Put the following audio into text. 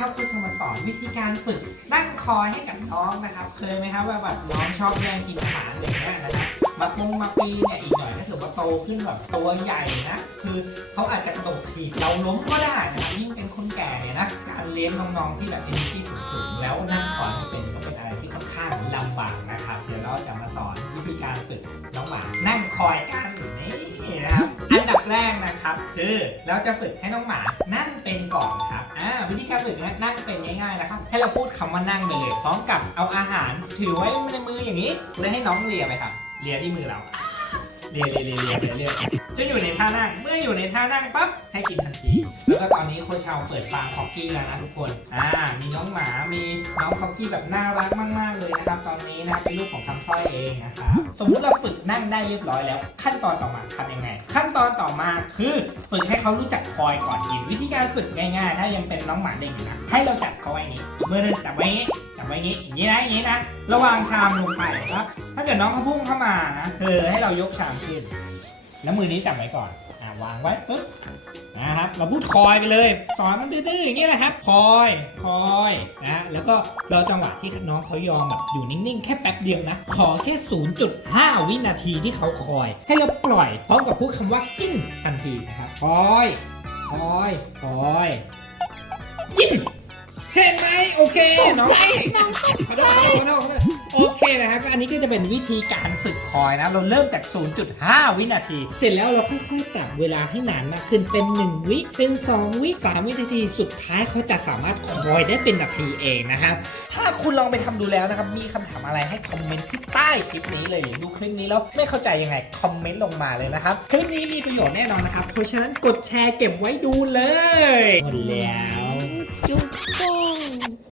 ครับคุณจะมาสอนวิธีการฝึกนั่งคอยให้กับน้องนะครับ เคยไหมครับว่าแบบน้องชอบแย่งกินอาหารอย่างเงี้ยนะครับมาปงมาปีเนี่ยอีกหน่อยถ้าเกิดว่าโตขึ้นแบบตัวใหญ่นะ คือเขาอาจจะกระโดดถีบเราล้มก็ได้นะครับยิ่งเป็นคนแก่เนี่ยนะการเลี้ยงน้องๆที่แบบ energy สูงๆแล้วนั่งคอยไม่เป็นก็เป็นอะไรที่ค่อนข้างลำบากนะครับ เดี๋ยวเราจะมาสอนวิธีการฝึกน้องหมานั่งคอยกัน อันดับแรกนะครับคือเราจะฝึกให้น้องหมานั่งเป็นก่อนครับอ่าวิธีการฝึกนะนั่งเป็นง่ายๆนะครับ ให้เราพูดคำว่านั่งไปเลยพร้อมกับเอาอาหารถือไว้ในมืออย่างนี้แล้วให้น้องเลียไปครับเลียที่มือเรา เลียเลียเลียเลียเลียเลียจะอยู่ในท่านั่ง เมื่ออยู่ในท่านั่งปั๊บให้กินทันที แล้วก็ตอนนี้โคชเชาเปิดฟาร์มคอกกี้แล้วนะทุกคน อ่า มีน้องหมา มีน้องคอกกี้แบบน่ารักมาก ๆ เลยนะครับ ตอนนี้นะครับเป็นลูกของคำสร้อยเองนะครับสมมุติเราฝึกนั่งได้เรียบร้อยแล้ว ขั้นตอนต่อมาทำยังไง ขั้นตอนต่อมาคือฝึกให้เขารู้จักคอยก่อนกิน วิธีการฝึกง่าย ๆ ถ้ายังเป็นน้องหมาเด็กอยู่นะ ให้เราจับเขาไว้นี้อีกมือหนึงจับไว้ จับไว้อย่างนี้อย่างนี้นะอย่างนี้นะ ระวางชามลงไปครับ ถ้าเกิดน้องเขาพุ่งเข้ามานะคือให้เรายกชามขึ้น แล้วมือนี้จับไว้ก่อนอ่าวางไว้ปุ๊บนะครับเราพูดคอยไปเลยสอนมันดื้อๆอย่างนี้แหละครับ คอยคอยนะแล้วก็รอจังหวะที่น้องเขายอมแบบอยู่นิ่งๆ แค่แป๊บเดียวนะ ขอแค่ 0.5 วินาทีที่เขาคอย ให้เราปล่อยพร้อมกับพูดคำว่ากินทันทีนะครับคอยคอยคอยกิน เห็นไหมโอเคน้องน้องขอโทษขอโทษขอโทษขอโทษโอเคนะครับก็อันนี้ก็จะเป็นวิธีการฝึกคอยนะ เราเริ่มจาก 0.5 วินาที เสร็จแล้วเราค่อยๆปรับเวลาให้นานมากขึ้นเป็น 1 วิเป็น 2 วิ3วินาทีสุดท้ายเขาจะสามารถคอยได้เป็นนาทีเองนะครับ ถ้าคุณลองไปทำดูแล้วนะครับ มีคำถามอะไรให้คอมเมนต์ที่ใต้คลิปนี้เลยหรือดูคลิปนี้แล้วไม่เข้าใจยังไงคอมเมนต์ลงมาเลยนะครับคลิปนี้มีประโยชน์แน่นอนนะครับเพราะฉะนั้นกดแชร์เก็บไว้ดูเลยหมดแล้ว จุ๊บโป้ง